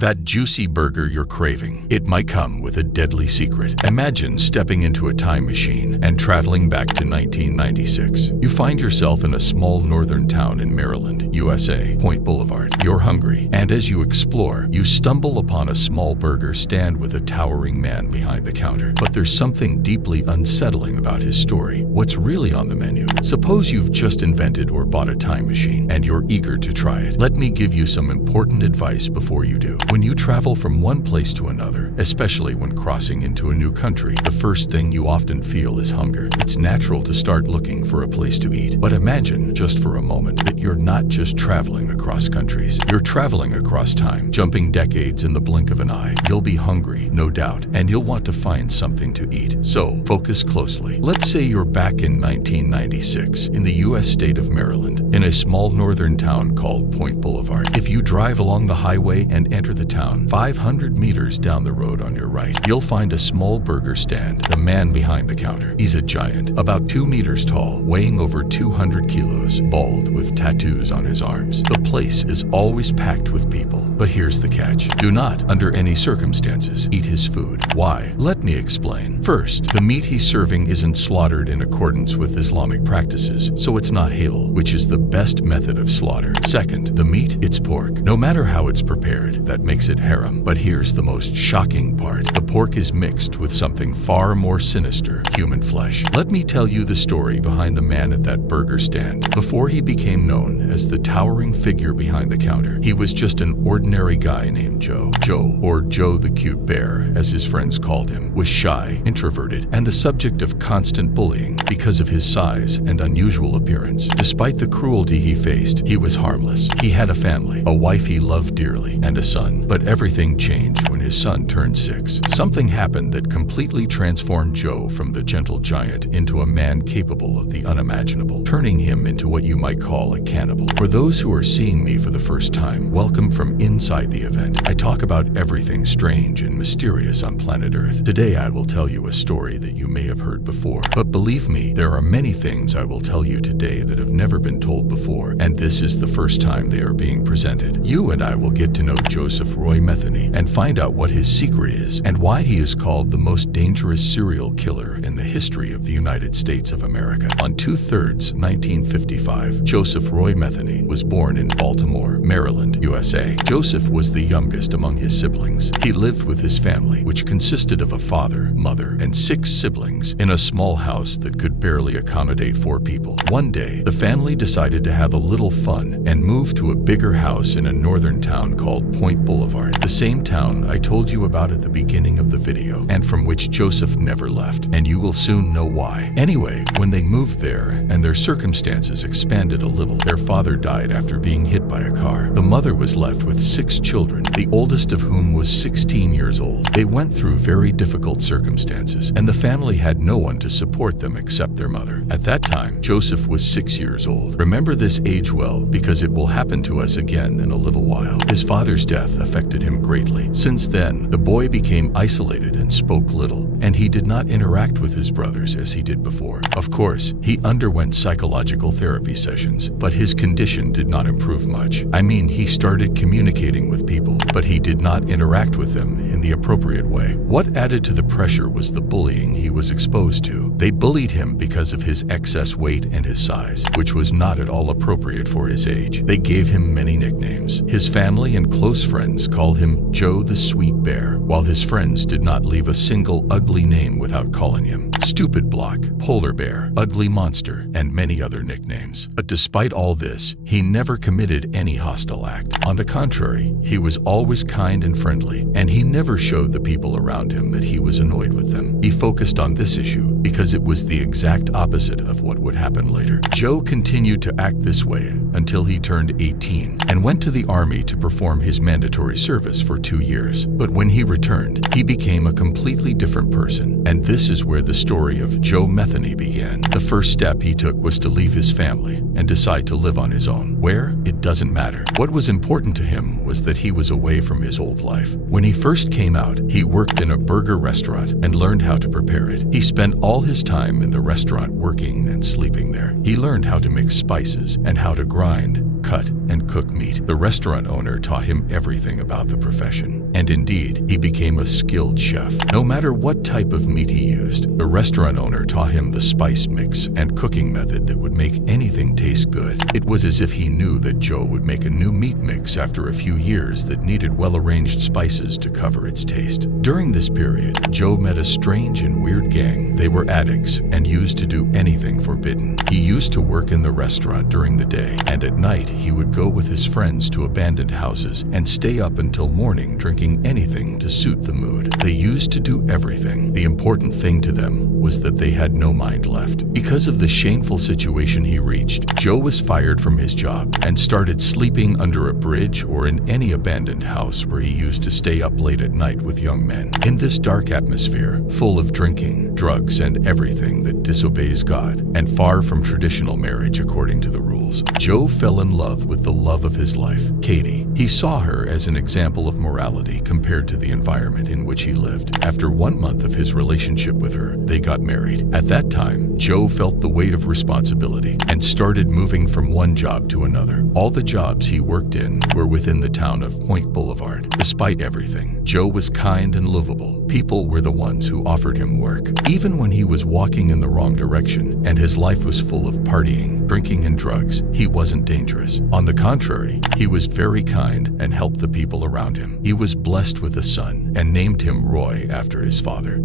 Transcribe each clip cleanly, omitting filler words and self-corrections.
That juicy burger you're craving. It might come with a deadly secret. Imagine stepping into a time machine and traveling back to 1996. You find yourself in a small northern town in Maryland, USA, Point Boulevard. You're hungry, and as you explore, you stumble upon a small burger stand with a towering man behind the counter. But there's something deeply unsettling about his story. What's really on the menu? Suppose you've just invented or bought a time machine and you're eager to try it. Let me give you some important advice before you do. When you travel from one place to another, especially when crossing into a new country, the first thing you often feel is hunger. It's natural to start looking for a place to eat. But imagine, just for a moment, that you're not just traveling across countries. You're traveling across time, jumping decades in the blink of an eye. You'll be hungry, no doubt, and you'll want to find something to eat. So, focus closely. Let's say you're back in 1996 in the U.S. state of Maryland, in a small northern town called Point Boulevard. If you drive along the highway and enter the town, 500 meters down the road on your right, you'll find a small burger stand. The man behind the counter, he's a giant, about 2 meters tall, weighing over 200 kilos, bald with tattoos on his arms. The place is always packed with people, but here's the catch. Do not, under any circumstances, eat his food. Why? Let me explain. First, the meat he's serving isn't slaughtered in accordance with Islamic practices, so it's not halal, which is the best method of slaughter. Second, the meat, it's pork. No matter how it's prepared, that makes it haram. But here's the most shocking part. The pork is mixed with something far more sinister, human flesh. Let me tell you the story behind the man at that burger stand. Before he became known as the towering figure behind the counter, he was just an ordinary guy named Joe. Joe, or Joe the Cute Bear, as his friends called him, was shy, introverted, and the subject of constant bullying because of his size and unusual appearance. Despite the cruelty he faced, he was harmless. He had a family, a wife he loved dearly, and a son. But everything changed when his son turned 6. Something happened that completely transformed Joe from the gentle giant into a man capable of the unimaginable, turning him into what you might call a cannibal. For those who are seeing me for the first time, welcome from inside the event. I talk about everything strange and mysterious on planet Earth. Today I will tell you a story that you may have heard before. But believe me, there are many things I will tell you today that have never been told before, and this is the first time they are being presented. You and I will get to know Joseph Metheny and find out what his secret is and why he is called the most dangerous serial killer in the history of the United States of America. On 2/3, 1955, Joseph Metheny was born in Baltimore, Maryland, USA. Joseph was the youngest among his siblings. He lived with his family, which consisted of a father, mother, and 6 siblings, in a small house that could barely accommodate 4 people. One day, the family decided to have a little fun and moved to a bigger house in a northern town called Point Boulevard, the same town I told you about at the beginning of the video, and from which Joseph never left, and you will soon know why. Anyway, when they moved there and their circumstances expanded a little, their father died after being hit by a car. The mother was left with 6 children, the oldest of whom was 16 years old. They went through very difficult circumstances, and the family had no one to support them except their mother. At that time, Joseph was 6 years old. Remember this age well, because it will happen to us again in a little while. His father's death affected him greatly. Since then, the boy became isolated and spoke little, and he did not interact with his brothers as he did before. Of course, he underwent psychological therapy sessions, but his condition did not improve much. I mean, he started communicating with people, but he did not interact with them in the appropriate way. What added to the pressure was the bullying he was exposed to. They bullied him because of his excess weight and his size, which was not at all appropriate for his age. They gave him many nicknames. His family and close friends called him Joe the Sweet Bear, while his friends did not leave a single ugly name without calling him Stupid Block, Polar Bear, Ugly Monster, and many other nicknames. But despite all this, he never committed any hostile act. On the contrary, he was always kind and friendly, and he never showed the people around him that he was annoyed with them. He focused on this issue because it was the exact opposite of what would happen later. Joe continued to act this way until he turned 18 and went to the army to perform his mandatory service for 2 years. But when he returned, he became a completely different person, and this is where the story of Joe Metheny began. The first step he took was to leave his family and decide to live on his own. Where? It doesn't matter. What was important to him was that he was away from his old life. When he first came out, he worked in a burger restaurant and learned how to prepare it. He spent all his time in the restaurant working and sleeping there. He learned how to mix spices and how to grind, cut and cook meat. The restaurant owner taught him everything about the profession. And indeed, he became a skilled chef. No matter what type of meat he used, the restaurant owner taught him the spice mix and cooking method that would make anything taste good. It was as if he knew that Joe would make a new meat mix after a few years that needed well-arranged spices to cover its taste. During this period, Joe met a strange and weird gang. They were addicts and used to do anything forbidden. He used to work in the restaurant during the day, and at night he would go with his friends to abandoned houses and stay up until morning drinking anything to suit the mood. They used to do everything. The important thing to them was that they had no mind left. Because of the shameful situation he reached, Joe was fired from his job and started sleeping under a bridge or in any abandoned house where he used to stay up late at night with young men. In this dark atmosphere, full of drinking, drugs, and everything that disobeys God, and far from traditional marriage according to the rules, Joe fell in love with the love of his life, Katie. He saw her as an example of morality compared to the environment in which he lived. After 1 month of his relationship with her, they got married. At that time, Joe felt the weight of responsibility and started moving from one job to another. All the jobs he worked in were within the town of Point Boulevard. Despite everything, Joe was kind and lovable. People were the ones who offered him work. Even when he was walking in the wrong direction and his life was full of partying, drinking, and drugs, he wasn't dangerous. On the contrary, he was very kind and helped the people around him. He was blessed with a son and named him Roy after his father.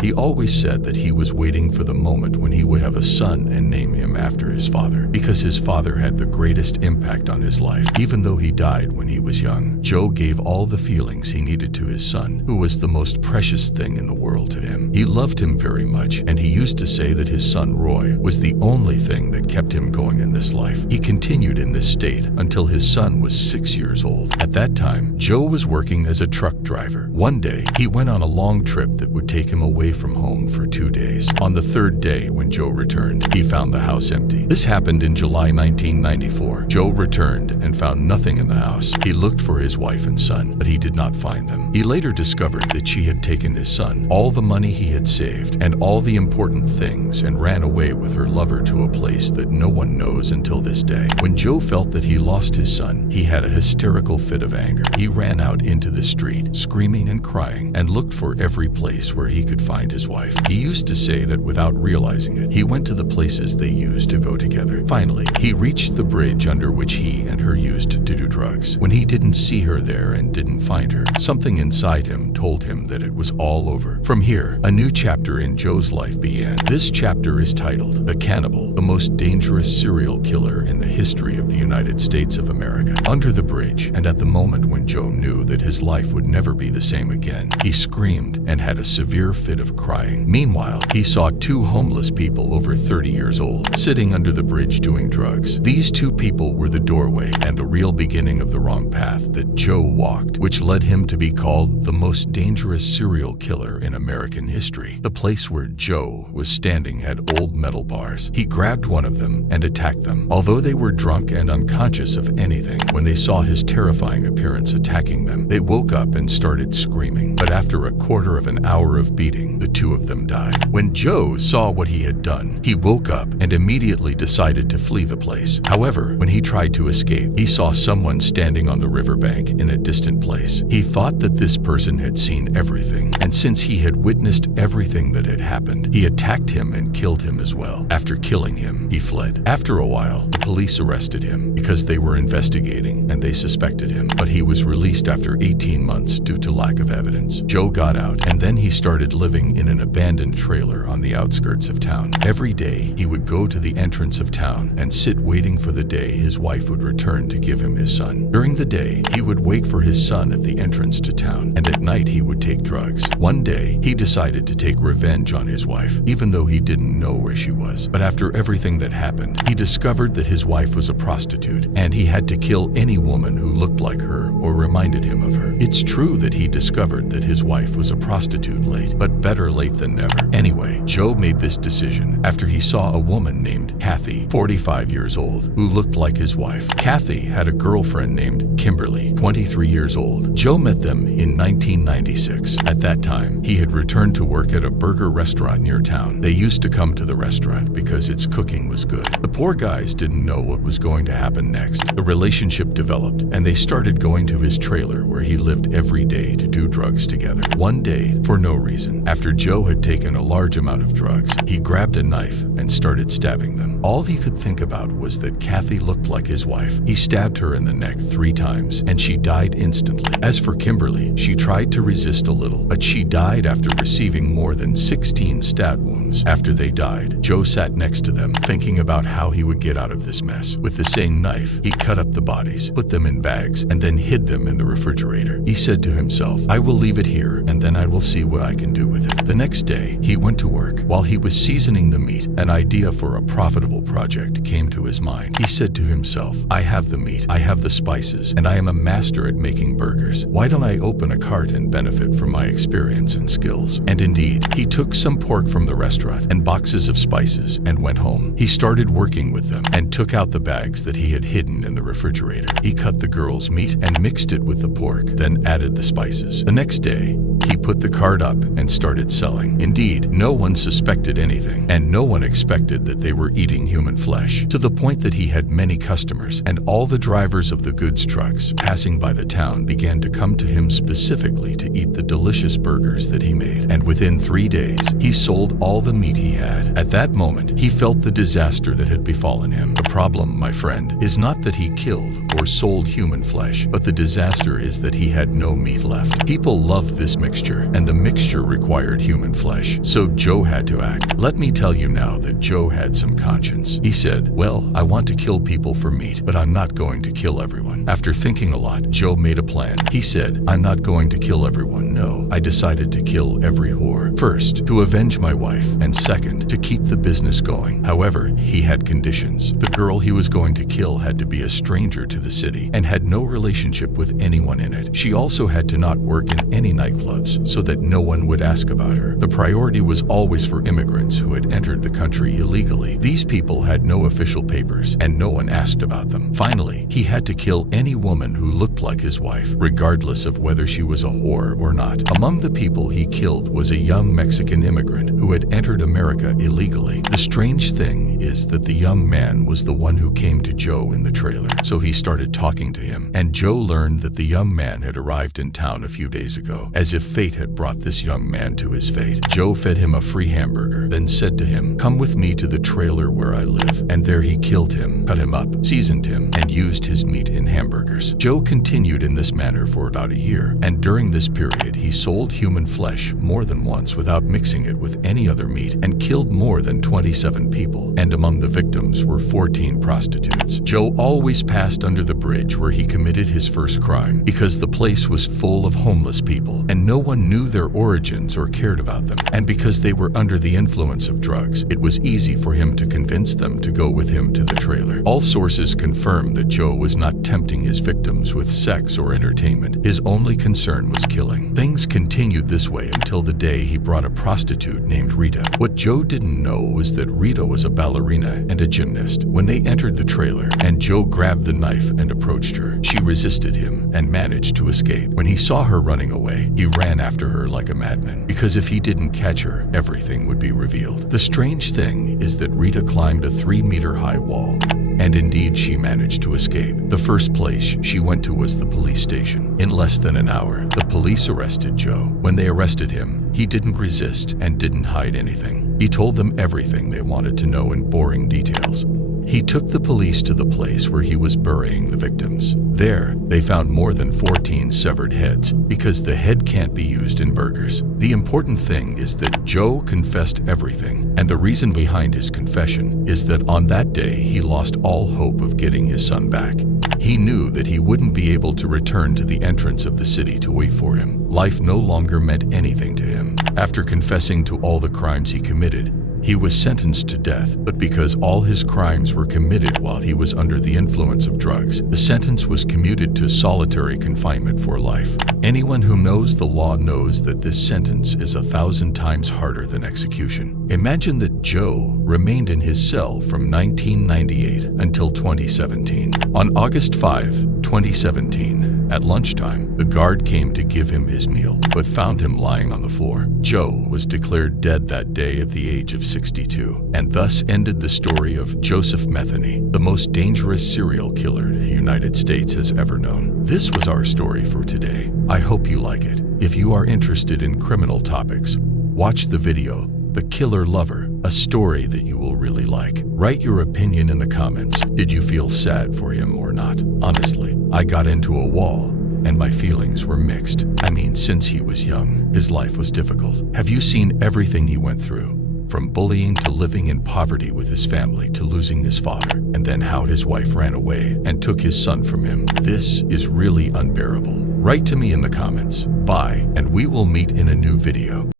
He always said that he was waiting for the moment when he would have a son and name him after his father, because his father had the greatest impact on his life. Even though he died when he was young, Joe gave all the feelings he needed to his son, who was the most precious thing in the world to him. He loved him very much, and he used to say that his son Roy was the only thing that kept him going in this life. He continued in this state until his son was 6 years old. At that time, Joe was working as a truck driver. One day, he went on a long trip that would take him away from home for 2 days. On the third day, when Joe returned, he found the house empty. This happened in July 1994. Joe returned and found nothing in the house. He looked for his wife and son, but he did not find them. He later discovered that she had taken his son, all the money he had saved, and all the important things, and ran away with her lover to a place that no one knows until this day. When Joe felt that he lost his son, he had a hysterical fit of anger. He ran out into the street, screaming and crying, and looked for every place where he could find his wife. He used to say that without realizing it, he went to the places they used to go together. Finally, he reached the bridge under which he and her used to do drugs. When he didn't see her there and didn't find her, something inside him told him that it was all over. From here, a new chapter in Joe's life began. This chapter is titled The Cannibal, the most dangerous serial killer in the history of the United States of America. Under the bridge, and at the moment when Joe knew that his life would never be the same again, he screamed and had a severe fit of crying. Meanwhile, he saw 2 homeless people over 30 years old sitting under the bridge doing drugs. These 2 people were the doorway and the real beginning of the wrong path that Joe walked, which led him to be called the most dangerous serial killer in American history. The place where Joe was standing had old metal bars. He grabbed one of them and attacked them. Although they were drunk and unconscious of anything, when they saw his terrifying appearance attacking them, they woke up and started screaming. But after a quarter of an hour of beating, the 2 of them died. When Joe saw what he had done, he woke up and immediately decided to flee the place. However, when he tried to escape, he saw someone standing on the riverbank in a distant place. He thought that this person had seen everything, and since he had witnessed everything that had happened, he attacked him and killed him as well. After killing him, he fled. After a while, the police arrested him because they were investigating and they suspected him, but he was released after 18 months due to lack of evidence. Joe got out, and then he started living in an abandoned trailer on the outskirts of town. Every day, he would go to the entrance of town and sit waiting for the day his wife would return to give him his son. During the day, he would wait for his son at the entrance to town, and at night he would take drugs. One day, he decided to take revenge on his wife, even though he didn't know where she was. But after everything that happened, he discovered that his wife was a prostitute, and he had to kill any woman who looked like her or reminded him of her. It's true that he discovered that his wife was a prostitute late, but better late than never. Anyway, Joe made this decision after he saw a woman named Kathy, 45 years old, who looked like his wife. Kathy had a girlfriend named Kimberly, 23 years old. Joe met them in 1996. At that time, he had returned to work at a burger restaurant near town. They used to come to the restaurant because its cooking was good. The poor guys didn't know what was going to happen next. The relationship developed, and they started going to his trailer where he lived every day to do drugs together. One day, for no reason, after Joe had taken a large amount of drugs, he grabbed a knife and started stabbing them. All he could think about was that Kathy looked like his wife. He stabbed her in the neck 3 times, and she died instantly. As for Kimberly, she tried to resist a little, but she died after receiving more than 16 stab wounds. After they died, Joe sat next to them, thinking about how he would get out of this mess. With the same knife, he cut up the bodies, put them in bags, and then hid them in the refrigerator. He said to himself, "I will leave it here, and then I will see what I can do with it." The next day, he went to work. While he was seasoning the meat, an idea for a profitable project came to his mind. He said to himself, "I have the meat, I have the spices, and I am a master at making burgers. Why don't I open a cart and benefit from my experience and skills?" And indeed, he took some pork from the restaurant and boxes of spices and went home. He started working with them and took out the bags that he had hidden in the refrigerator. He cut the girl's meat and mixed it with the pork, then added the spices. The next day, he put the cart up and started selling. Indeed, no one suspected anything, and no one expected that they were eating human flesh, to the point that he had many customers, and all the drivers of the goods trucks passing by the town began to come to him specifically to eat the delicious burgers that he made. And within 3 days, he sold all the meat he had. At that moment, he felt the disaster that had befallen him. The problem, my friend, is not that he killed or sold human flesh, but the disaster is that he had no meat left. People loved this mixture, and the mixture required human flesh, so Joe had to act. Let me tell you now that Joe had some conscience. He said, "Well, I want to kill people for meat, but I'm not going to kill everyone." After thinking a lot, Joe made a plan. He said, "I'm not going to kill everyone, no. I decided to kill every whore. First, to avenge my wife, and second, to keep the business going." However, he had conditions. The girl he was going to kill had to be a stranger to the city and had no relationship with anyone in it. She also had to not work in any nightclubs so that no one would ask about her. The priority was always for immigrants who had entered the country illegally. These people had no official papers and no one asked about them. Finally, he had to kill any woman who looked like his wife, regardless of whether she was a whore or not. Among the people he killed was a young Mexican immigrant who had entered America illegally. The strange thing is that the young man was the one who came to Joe in the trailer. So he started talking to him, and Joe learned that the young man had arrived in town a few days ago. As if fate had brought this young man to his fate, Joe fed him a free hamburger, then said to him, "Come with me to the trailer where I live." And there he killed him, cut him up, seasoned him, and used his meat in hamburgers. Joe continued in this manner for about a year, and during this period he sold human flesh more than once without mixing it with any other meat, and killed more than 27 people, and among the victims were 14 prostitutes. Joe always passed under the bridge where he committed his first crime, because the place was full of homeless people, and no one knew their origins or cared about them. And because they were under the influence of drugs, it was easy for him to convince them to go with him to the trailer. All sources confirm that Joe was not tempting his victims with sex or entertainment. His only concern was killing. Things continued this way until the day he brought a prostitute named Rita. What Joe didn't know was that Rita was a ballerina and a gymnast. When they entered the trailer, and Joe grabbed the knife and approached her, she resisted him and managed to escape. When he saw her running away, he ran after her like a madman, because if he didn't catch her, everything would be revealed. The strange thing is that Rita climbed a 3-meter-high wall, and indeed she managed to escape. The first place she went to was the police station. In less than an hour, the police arrested Joe. When they arrested him, he didn't resist and didn't hide anything. He told them everything they wanted to know in boring details. He took the police to the place where he was burying the victims. There, they found more than 14 severed heads, because the head can't be used in burgers. The important thing is that Joe confessed everything, and the reason behind his confession is that on that day he lost all hope of getting his son back. He knew that he wouldn't be able to return to the entrance of the city to wait for him. Life no longer meant anything to him. After confessing to all the crimes he committed, He was sentenced to death, but because all his crimes were committed while he was under the influence of drugs, the sentence was commuted to solitary confinement for life. Anyone who knows the law knows that this sentence is 1,000 times harder than execution. Imagine that Joe remained in his cell from 1998 until 2017. On August 5, 2017, at lunchtime, the guard came to give him his meal, but found him lying on the floor. Joe was declared dead that day at the age of 62, and thus ended the story of Joseph Metheny, the most dangerous serial killer the United States has ever known. This was our story for today. I hope you like it. If you are interested in criminal topics, watch the video, The Killer Lover, a story that you will really like. Write your opinion in the comments. Did you feel sad for him or not? Honestly, I got into a wall, and my feelings were mixed. I mean, since he was young, his life was difficult. Have you seen everything he went through? From bullying to living in poverty with his family to losing his father, and then how his wife ran away and took his son from him. This is really unbearable. Write to me in the comments. Bye, and we will meet in a new video.